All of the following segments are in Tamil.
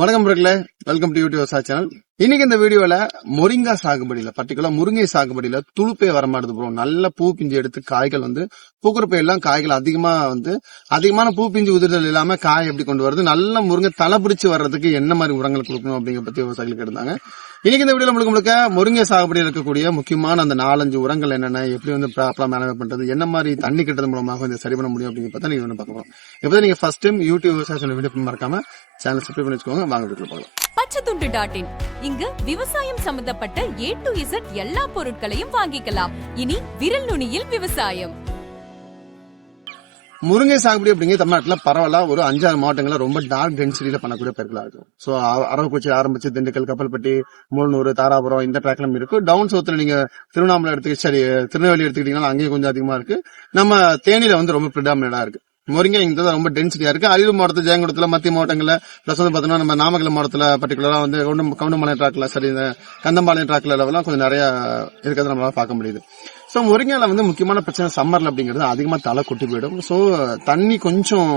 வணக்கம் மக்களே, வெல்கம் டு யூடியூப் விவசாய சேனல். இன்னைக்கு இந்த வீடியோல மொரிங்கா சாகுபடியில பர்டிகுலர் முருங்கை சாகுபடியில துளுப்பே வரமாட்டுது ப்ரோ. நல்ல பூ பிஞ்சு எடுத்து காய்கள் பூக்குறப்ப எல்லாம் காய்கள் அதிகமான பூ பிஞ்சு உதிர்தல் இல்லாம காய் எப்படி கொண்டு வருது, நல்ல முருங்கை தலை பிடிச்சு வர்றதுக்கு என்ன மாதிரி உரங்கள் கொடுக்கணும் அப்படிங்கிற பத்தி விவசாயிகளுக்கு இருந்தாங்க. இன்னைக்கு இந்த வீடியோல முழுக்க முருங்கை சாகுபடியில் இருக்கக்கூடிய முக்கியமான அந்த 4-5 உரங்கள் என்னென்ன, எப்படி ப்ராப்பரா மேனேஜ் பண்றது, என்ன மாதிரி தண்ணி கட்டுறது மூலமாக சரி பண்ண முடியும் அப்படிங்கிற பத்தி நீங்க பார்க்க போறோம். இப்ப நீங்க ஃபர்ஸ்ட் டைம் யூடியூப் விவசாய சேனல் வீடியோ மறக்காம சேனல் சப்ஸ்கிரைப் பண்ணி வச்சுக்கோங்க. வாங்க வீடியோ பார்க்கலாம். பச்சைத்துண்டு.in இங்கு விவசாயம் சம்பந்தப்பட்ட A to Z எல்லா பொருட்களையும் வாங்கிக்கலாம். இனி விரல் நுனியில் விவசாயம். முருங்கை சாகுபடி அப்படிங்கிறது தமிழ்நாட்டுல பரவாயில்ல ஒரு 5-6 மாவட்டங்கள்ல ரொம்ப டார்க் டென்சிட்டியில பண்ணக்கூடிய பயிர்களா இருக்கும். சோ அரவக்குச்சி ஆரம்பிச்சு திண்டுக்கல், கப்பல்பட்டி, மூலனூர், தாராபுரம் இந்த ட்ராக்ல இருக்கு. டவுன் சவுத்துல நீங்க திருவண்ணாமலை திருநெல்வேலி எடுத்துக்கிட்டீங்கன்னா அங்கேயும் கொஞ்சம் அதிகமா இருக்கு. நம்ம தேனியில ரொம்ப பிரிடாமினா இருக்கு. முருங்கை இங்க ரொம்ப டென்சிட்டியா இருக்கு. அரியலூர் மாவட்டத்தில், ஜெயங்குளத்துல, மத்திய மாவட்டங்கள்ல பிளஸ் பாத்தீங்கன்னா நம்ம நாமக்கல் மாவட்டத்துல பர்டிகுலரா கவுண்டமலை ட்ராக்ல கந்தம்பாளையம் ட்ராக்ல லெவலாம் கொஞ்சம் நிறைய இருக்கிறத நம்மளால பார்க்க முடியுது. சோ முருங்கையில முக்கியமான பிரச்சனை சம்மர்ல அப்படிங்கிறது அதிகமா தலை கொட்டி போயிடும். சோ தண்ணி கொஞ்சம்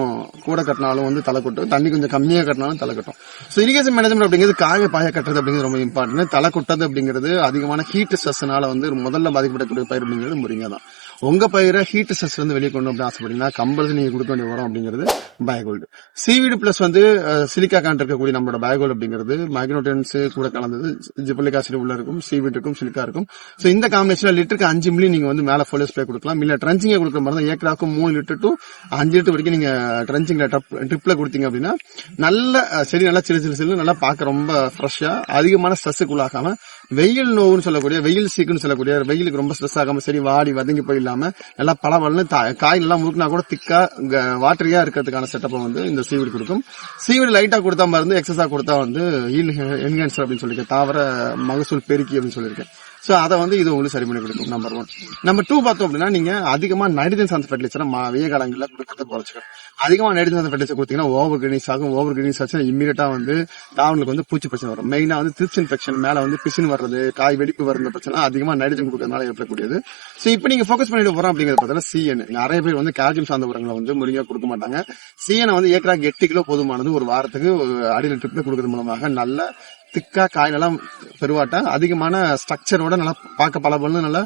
கூட கட்டினாலும் தலை கொட்டும், தண்ணி கொஞ்சம் கம்மியா கட்டினாலும் தலை கட்டும். சோ இரிகேஷன் மேனேஜ்மெண்ட் அப்படிங்கிறது காய பாய கட்டுறது அப்படிங்கிறது ரொம்ப இம்பார்ட்டன்ட். தலை கொட்டது அப்படிங்கிறது அதிகமான ஹீட் ஸ்ட்ரெஸ்னால முதல்ல பாதிக்கப்படக்கூடிய பயிர் அப்படிங்கிறது முருங்கை தான். உங்க பயிரை ஹீட் ஸ்ட்ரெஸ் வெளியே கொண்டு அப்படின்னு ஆசைப்பட்டீங்கன்னா கம்பல்சரி நீங்க கொடுக்க வேண்டிய உரம் அப்படிங்கிறது பயோகோல்டு. சீவீடு பிளஸ் சிலிக்கா கான் இருக்கக்கூடிய நம்மளோட பயோகோல்டு அப்படிங்கிறது மைக்ரோடென்ஸ் கூட கலந்தது, ஜிபலிக் ஆசிட் உள்ள இருக்கும், சீவீடு இருக்கும், சிலிக்கா இருக்கும். சோ இந்த காம்பினேஷன்ல லிட்டருக்கு 5 மில்லி நீங்க மேல ஃபோலியோ ஸ்ப்ரே கொடுக்கலாம். இல்ல ட்ரன்ச்சிங்க கொடுக்குற மாதிரி தான் ஏக்கராக்கு 3 லிட்டர் டு 5 லிட்டர் வரைக்கும் நீங்க ட்ரன்ச்சிங்ல ட்ரிப்ல கொடுத்தீங்க அப்படின்னா நல்ல செடி நல்லா சிறு நல்லா பார்க்க ரொம்ப ஃப்ரெஷ்ஷா அதிகமான ஸ்ட்ரெஸ்ஸுக்குள்ளாகாம வெயில் நோவுன்னு சொல்லக்கூடிய வெயில் சீக்குன்னு சொல்லக்கூடிய வெயிலுக்கு ரொம்ப ஸ்ட்ரெஸ் ஆகாம சரி வாடி வதங்கி போய் இல்லாம நல்லா பழவல்னு காய் நல்லா முறுக்குனா கூட திக்கா வாட்டரியா இருக்கிறதுக்கான செட்டப்பை இந்த சீவீடு கொடுக்கும். சீவீடு லைட்டா கொடுத்தா மருந்து, எக்ஸஸா கொடுத்தா என்ஹான்சர் அப்படின்னு சொல்லியிருக்கேன், தாவர மகசூல் பெருக்கி அப்படின்னு சொல்லியிருக்கேன். சோ அதை இது உங்களுக்கு சரி பண்ணி கொடுக்கும். நம்பர் 1. நம்பர் 2 பார்த்தோம் அப்படின்னா நீங்க அதிகமா நைட்ரஜன் சார்ந்த ஃபெர்டிலைசர் வெய்ய காலங்களில் கொடுக்கறத குறைச்சிக்கணும். அதிகமா நைட்ரஜன் சார்ந்த ஃபெர்டிலைசர் கொடுத்தீங்கன்னா ஓவர் கிரீனிஸ் ஆகும். ஓவர் கிரீனிஸ் ஆச்சுன்னா இம்மீடியட்டா தாவங்களுக்கு பூச்சி பிரச்சனை வரும். மெயினா த்ரிப்ஸ் இன்ஃபெக்ஷன், மேல பிசின் வர்றது, காய் வெடிப்பு வர்ற பிரச்சனை அதிகமா நைட்ரஜன் கொடுக்கறதுனால ஏற்படக்கூடியது. சோ இப்ப நீங்க போக்கஸ் பண்ணிட்டு போறோம் அப்படிங்கிறது பார்த்தா சிஎன். நிறைய பேர் கால்சியம் சார்ந்த உரங்களை முருங்கா கொடுக்க மாட்டாங்க. சிஎன் ஏக்கராக்கு 8 கிலோ போதுமானது. ஒரு வாரத்துக்கு அடியில் ட்ரிப்ல கொடுக்கறது மூலமாக நல்ல திக்கா காய் நல்லா பெருவாட்டா அதிகமான ஸ்ட்ரக்சரோட நல்லா பார்க்க பல நல்லா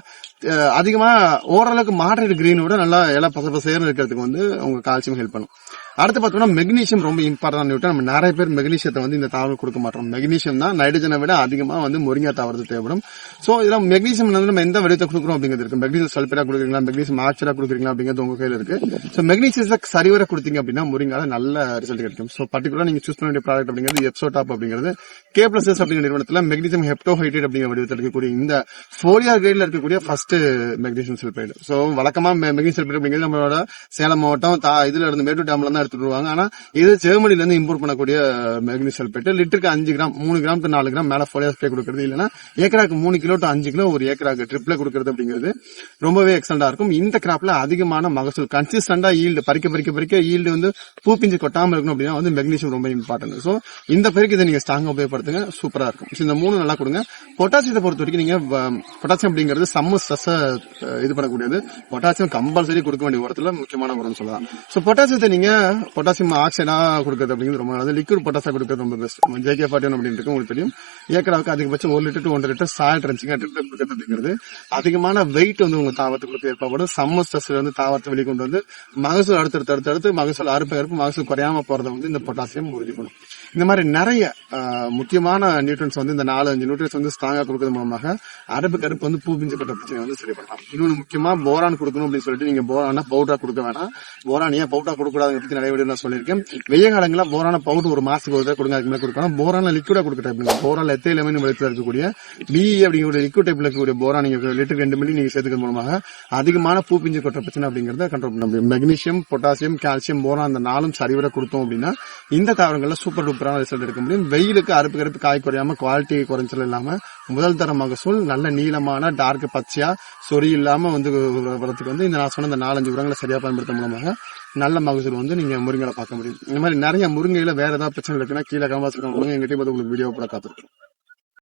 அதிகமா ஓரளவுக்கு மாடரேட் கிரீனோட நல்லா எல்லாம் பசேர்னு இருக்கிறதுக்கு உங்க கால்சியம் ஹெல்ப் பண்ணும். அடுத்து பார்த்தோம்னா மெக்னீசியம் ரொம்ப இம்பார்ட்டன்ட். நம்ம நிறைய பேர் மெக்னீசியத்தை இந்த தாவரம் கொடுக்க மாட்டோம். மெக்னீசியம் தான் நைட்ரஜனை விட அதிகமா முருங்கை தாவரத்துக்கு தேவைப்படும். சோ இதெல்லாம் மெக்னீசியம் நம்ம எந்த வடிவத்தை கொடுக்குறோம் அப்படிங்கிறது இருக்கு. மெக்னீசியம் சல்பேட்டா கொடுக்குறீங்களா, மெக்னீசியம் ஆக்சரா கொடுக்குறீங்களா அப்படிங்கிறது உங்க கையில இருக்கு. சோ மெக்னீசியத்தை சரிவர கொடுத்தீங்க அப்படின்னா முருங்கால நல்ல ரிசல்ட் கிடைக்கும். சோ பர்டிகுலரா நீங்க சூஸ் பண்ண வேண்டிய ப்ராடக்ட் அப்படிங்கிறது எப்சோடாப் அப்படிங்கிறது K+S அப்படிங்கிற நிறுவனத்துல மெக்னீசியம் ஹெப்டோஹைட்ரேட் அப்படிங்கிற வடிவத்தில் இருக்கக்கூடிய இந்த 4R கிரேட்ல இருக்கக்கூடிய ஃபர்ஸ்ட் மெக்னீசியம் சல்பேட். சோ வழக்கமா மெக்னீசியம் சல்பேட் அப்படிங்கிறது நம்மளோட சேலம் மாவட்டம் இதுல இருந்து மேட்டூர் டேம்ல தான் எடுத்துட்டு வருவாங்க. ஆனா இது ஜெர்மனில இருந்து இம்போர்ட் பண்ணக்கூடிய மெக்னீசியம் சல்பேட். லிட்டருக்கு 5 கிராம் 3 கிராம் டு 4 கிராம் மேல ஃபோலியோ ஸ்ப்ரே கொடுக்கறது, இல்லைன்னா ஏக்கராக்கு 3 கிலோ டு 5 கிலோ ஒரு ஏக்கராக்கு ட்ரிப்ல கொடுக்கறது அப்படிங்கிறது ரொம்பவே எக்ஸலண்டா இருக்கும். இந்த கிராப்ல அதிகமான மகசூல் கன்சிஸ்டன்டா ஈல்டு பறிக்க ஈல்டு பூ பிஞ்சு கொட்டாம இருக்கணும் அப்படின்னா மெக்னீசியம் ரொம்ப இம்பார்ட்டன்ட். சோ இந்த பேருக்கு இதை நீங்க ஸ்ட்ராங்கா உபயோகப்படுத்துங்க, சூப்பரா இருக்கும். இந்த 3 நல்லா கொடுங்க. பொட்டாசியத்தை பொறுத்த வரைக்கும் நீங்க பொட்டாசியம் அப்படிங்கிறது சம்ம ஸ்ட்ரெஸ் இது பண்ணக்கூடியது. பொட்டாசியம் கம்பல்சரி கொடுக்க வேண்டிய உரத்துல முக்கியமான உரம் சொல்லலாம். சோ பொட்டாசியத்தை நீங்க பொட்டாசியம் ஆக்சைடா கொடுக்கறது அப்படிங்கிறது ரொம்ப நல்லது. லிக்விட் பொட்டாசியம் கொடுக்கறது ரொம்ப பெஸ்ட். JK41 அப்படின்னு உங்களுக்கு தெரியும். ஏக்கராவுக்கு அதிகபட்சம் 1 litre to 1.5 litre soil trenching கொடுக்கறது அப்படிங்கிறது அதிகமான வெயிட் உங்க தாவரத்துக்கு ஏற்படும். சம்ம ஸ்ட்ரெஸ்ல தாவரத்தை வெளியே கொண்டு மகசூல் அடுத்தடுத்து மகசூல் அறுப்பு மகசூல் குறையாம போறதை இந்த பொட்டாசியம் உறுதி பண்ணும். இந்த மாதிரி நிறைய முக்கியமான நியூட்ரன்ஸ் இந்த 4-5 நியூட்ரன்ஸ் ஸ்ட்ராங்கா கொடுக்கறது மூலமாக கருப்பு பூ பிஞ்சு கொட்ட பிரச்சனை சரி பண்ணலாம். இன்னொன்று முக்கியமா போரான் கொடுக்கணும் அப்படின்னு சொல்லிட்டு நீங்க போரானா பவுடரா கொடுக்க வேணாம். போரான் ஏன் பவுடரா கொடுக்கூடாது நிறைய வீடியோ நான் சொல்லியிருக்கேன். வெய்ய காலங்கள போரான பவுடர் ஒரு மாசத்துக்கு ஒரு கொடுங்க, அதுக்கு மேலே கொடுக்கணும். போரான லிக்விடா கொடுக்க போரான் எத்தையிலமே வளர்த்துல இருக்கக்கூடிய BE அப்படிங்கிற லிக்விட் டைப்ல இருக்கக்கூடிய போரான் நீங்க லிட்டருக்கு 2 மில்லி நீங்க சேர்த்துக்கிறது மூலமாக அதிகமான பூ பிஞ்சு கொட்ட பிரச்சனை அப்படிங்கறத கண்ட்ரோல் பண்ண முடியும். மெக்னீசியம், பொட்டாசியம், கால்சியம், போரான் அந்த 4 சரிவர கொடுத்தோம் அப்படின்னா இந்த தாவரங்கள்ல சூப்பர் டூப்பரான ரிசல்ட் எடுக்க முடியும். வெயிலுக்கு அறுப்பு காய் குறையாம குவாலிட்டி குறைச்சல் இல்லாம முதல் தர மகசூல் நல்ல நீளமான டார்க் பச்சையா சொறி இல்லாம வரதுக்கு இந்த நான் சொன்ன இந்த 4-5 உரங்களை சரியா பயன்படுத்த மூலமாக நல்ல மகசூல் நீங்க முருங்கையில பார்க்க முடியும். இந்த மாதிரி நிறைய முருங்கையில வேற ஏதாவது பிரச்சனை இருக்குன்னா கீழே கமெண்ட்ஸ் பண்ணுங்க, எங்கிட்ட உங்களுக்கு வீடியோ போட காத்திருக்கோம்.